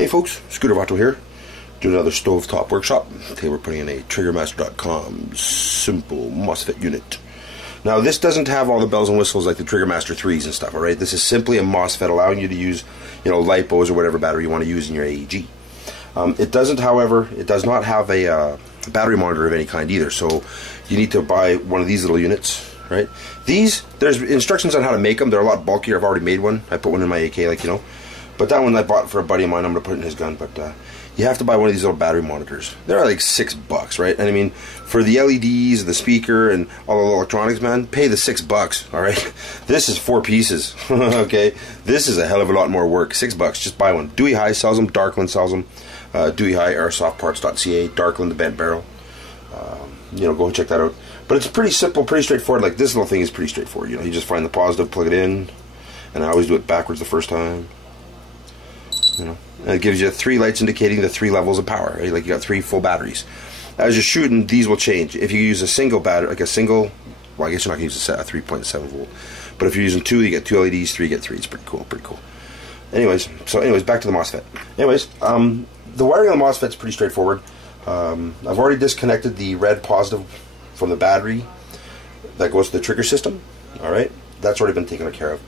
Hey folks, ScooterVauto here, doing another Stovetop workshop. Today we're putting in a TriggerMaster.com Simple Mosfet unit. Now this doesn't have all the bells and whistles like the TriggerMaster 3s and stuff, alright? This is simply a MOSFET allowing you to use, LiPos or whatever battery you want to use in your AEG. It doesn't, however, it does not have a battery monitor of any kind either, so you need to buy one of these little units, right? These, there's instructions on how to make them. They're a lot bulkier. I've already made one. I put one in my AK, but that one I bought for a buddy of mine. I'm going to put it in his gun, but you have to buy one of these little battery monitors. They're like $6, right? And I mean, for the LEDs, the speaker, and all the electronics, man, pay the $6, all right? This is 4 pieces, okay? This is a hell of a lot more work. $6, just buy one. Dewey High sells them. Darkland sells them. Dewey High, airsoftparts.ca, Darkland, the bent barrel. Go and check that out. But it's pretty simple, pretty straightforward. Like this little thing is pretty straightforward. You just find the positive, plug it in, and I always do it backwards the first time. And it gives you 3 lights indicating the 3 levels of power. Right? Like you got 3 full batteries. As you're shooting, these will change. If you use a single battery, like a single, well, I guess you're not going to use a 3.7 volt. But if you're using 2, you get 2 LEDs, 3 you get 3. It's pretty cool, pretty cool. Anyways, back to the MOSFET. The wiring on the MOSFET is pretty straightforward. I've already disconnected the red positive from the battery that goes to the trigger system. Alright, that's already been taken care of.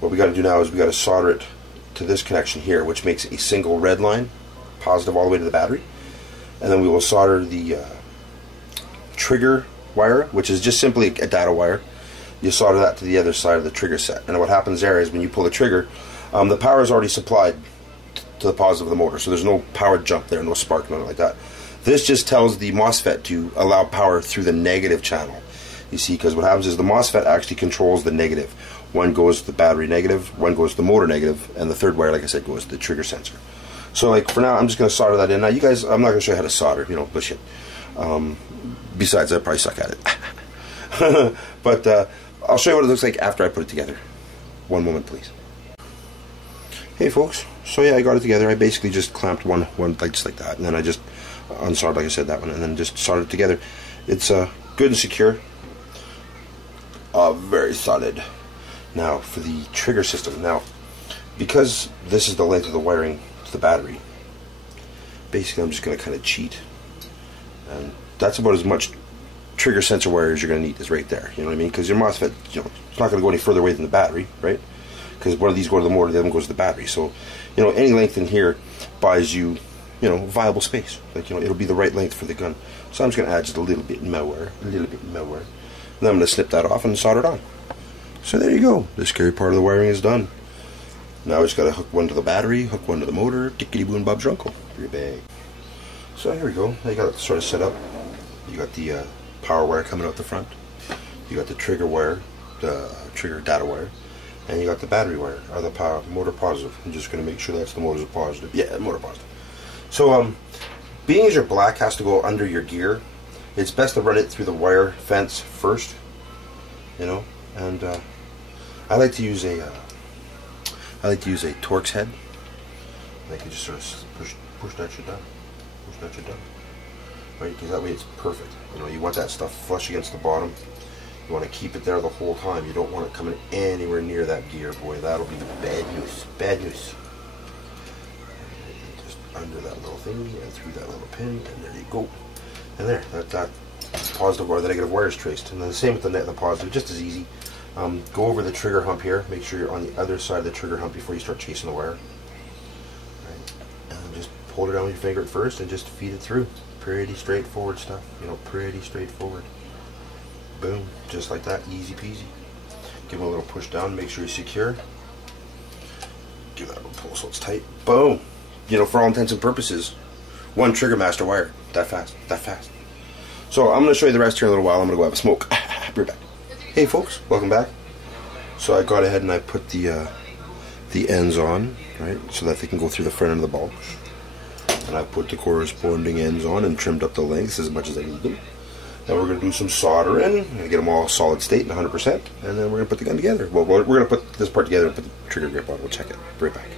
What we got to do now is we got to solder it to this connection here, which makes a single red line, positive all the way to the battery. And then we will solder the trigger wire, which is just simply a data wire. You solder that to the other side of the trigger set. And what happens there is when you pull the trigger, the power is already supplied to the positive of the motor, so there's no power jump there, no spark, nothing like that. This just tells the MOSFET to allow power through the negative channel. You see, because what happens is the MOSFET actually controls the negative. One goes to the battery negative, one goes to the motor negative, and the third wire, like I said, goes to the trigger sensor. So like for now, I'm just going to solder that in. Now you guys, I'm not going to show you how to solder, bullshit. Besides, I probably suck at it. But I'll show you what it looks like after I put it together. One moment, please. Hey folks, so yeah, I got it together. I basically just clamped one like just like that, and then I just unsoldered, like I said, that one, and then just soldered it together. It's good and secure, very solid. Now for the trigger system. Now, because this is the length of the wiring to the battery, basically I'm just going to kind of cheat, and that's about as much trigger sensor wire as you're going to need is right there. You know what I mean? Because your MOSFET, it's not going to go any further away than the battery, right? Because one of these goes to the motor, the other one goes to the battery. So, any length in here buys you, viable space. Like, it'll be the right length for the gun. So I'm just going to add just a little bit more, And then I'm going to snip that off and solder it on. So there you go. The scary part of the wiring is done. Now I just got to hook one to the battery, hook one to the motor, tickety boo and Bob's your uncle for your bag. So here we go. Now you got it sort of set up. You got the power wire coming out the front. You got the trigger wire, the trigger data wire. And you got the battery wire, or the power motor positive. I'm just going to make sure that's the motor's positive. Yeah, motor positive. So, being as your black has to go under your gear, it's best to run it through the wire fence first. And I like to use a Torx head. I can just sort of push that shit down, right? Because that way it's perfect. You want that stuff flush against the bottom. You want to keep it there the whole time. You don't want it coming anywhere near that gear. Boy, that'll be bad news. Bad news. Just under that little thing and through that little pin, and there you go. And there, that positive or the negative wire is traced. And then the same with the positive, just as easy. Go over the trigger hump here. Make sure you're on the other side of the trigger hump before you start chasing the wire. Right. And just hold it down with your finger at first and just feed it through. Pretty straightforward stuff. Pretty straightforward. Boom, just like that, easy peasy. Give it a little push down, make sure you're secure. Give that a little pull so it's tight. Boom. For all intents and purposes, one TriggerMaster wire. That fast. So I'm going to show you the rest here in a little while. I'm going to go have a smoke. Be right back. Hey folks, welcome back. So I got ahead and I put the ends on, right, so that they can go through the front end of the bulb. And I put the corresponding ends on and trimmed up the lengths as much as I need them. Now we're going to do some soldering and get them all solid state and 100%, and then we're going to put the gun together. Well, we're going to put this part together and put the trigger grip on. We'll check it. Be right back.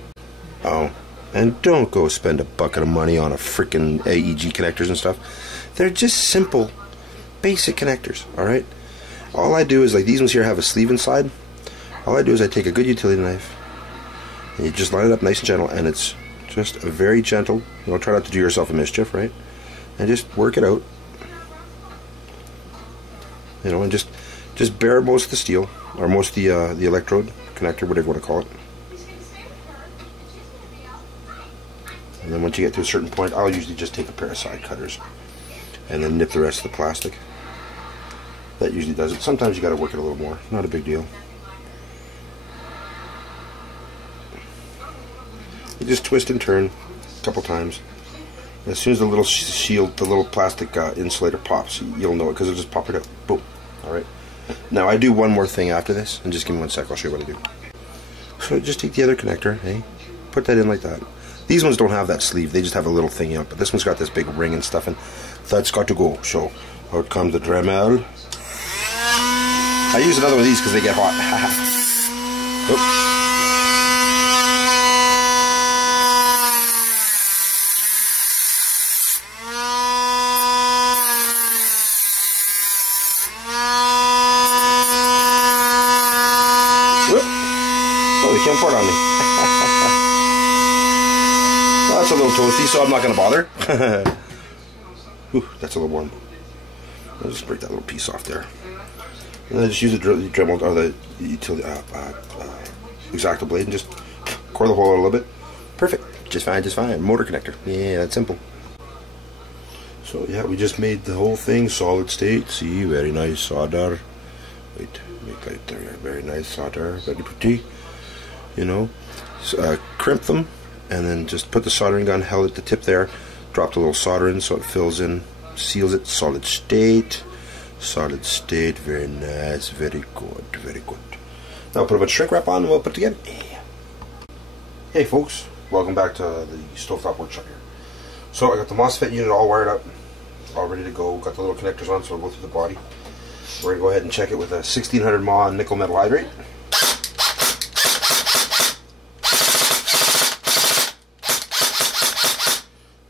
Oh, and don't go spend a bucket of money on a freaking AEG connectors and stuff. They're just simple, basic connectors, alright? All I do is, like these ones here have a sleeve inside. All I do is I take a good utility knife, And you just line it up nice and gentle, and it's just a very gentle, you know, try not to do yourself a mischief, right? And just work it out. You know, and just bare most of the steel, or most of the electrode, connector, whatever you want to call it. And then once you get to a certain point, I'll usually just take a pair of side cutters and then nip the rest of the plastic. That usually does it. Sometimes you got to work it a little more. Not a big deal. You just twist and turn a couple times. As soon as the little shield, the little plastic insulator pops, you'll know it because it'll just pop it out. Boom. Alright. Now I do one more thing after this, and just give me 1 sec, I'll show you what I do. So just take the other connector, hey? Put that in like that. These ones don't have that sleeve, they just have a little thingy up, but this one's got this big ring and stuff, and that's got to go. So out comes the Dremel. I use another one of these because they get hot. Oops. Came apart on me. Well, that's a little toasty, so I'm not going to bother. Ooh, that's a little warm. I'll just break that little piece off there. And then just use the Dremel or the X-Acto blade and just core the hole out a little bit. Perfect. Just fine, just fine. Motor connector. Yeah, that's simple. So yeah, we just made the whole thing solid state. See, very nice solder. Wait, make right there. Very nice solder. Very pretty. You know, so, crimp them, and then just put the soldering gun, held at the tip there, dropped a little solder in so it fills in, seals it, solid state, very nice, very good, very good. Now put a bunch of shrink wrap on and we'll put it together. Hey folks, welcome back to the Stovetop workshop here. So I got the MOSFET unit all wired up, all ready to go, got the little connectors on so we'll go through the body. We're going to go ahead and check it with a 1600 mAh nickel metal hydrate.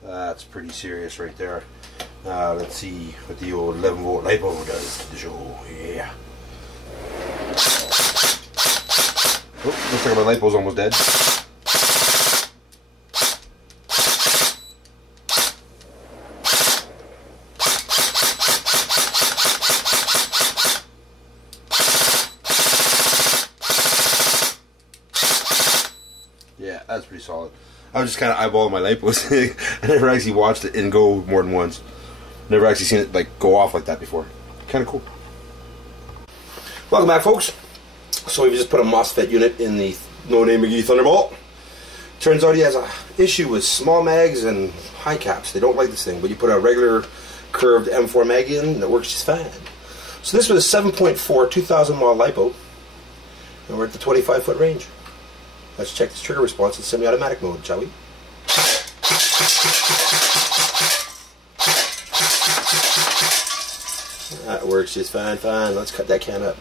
That's pretty serious right there. Let's see what the old 11 volt LiPo does to the show. Yeah. Oh, looks like my LiPo's almost dead. Yeah, that's pretty solid. I was just kind of eyeballing my LiPos. I never actually watched it and go more than once. Never actually seen it like go off like that before. Kind of cool. Welcome back, folks. So we've just put a MOSFET unit in the NoNameMagee Thunderbolt. Turns out he has an issue with small mags and high caps. They don't like this thing, but you put a regular curved M4 mag in, and it works just fine. So this was a 7.4 2000 mAh LiPo, and we're at the 25-foot range. Let's check this trigger response in semi-automatic mode, shall we? That works just fine, fine. Let's cut that can up.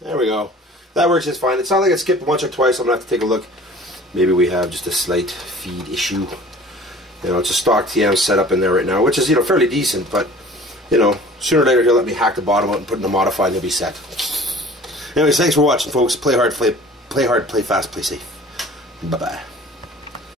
There we go. That works just fine. It sounds like it skipped once or twice. I'm going to have to take a look. Maybe we have just a slight feed issue. You know, it's a stock TM setup in there right now, which is, you know, fairly decent, but you know, sooner or later he'll let me hack the bottom out and put in a modified and he'll be set. Anyways, thanks for watching, folks. Play hard, play fast, play safe. Bye-bye.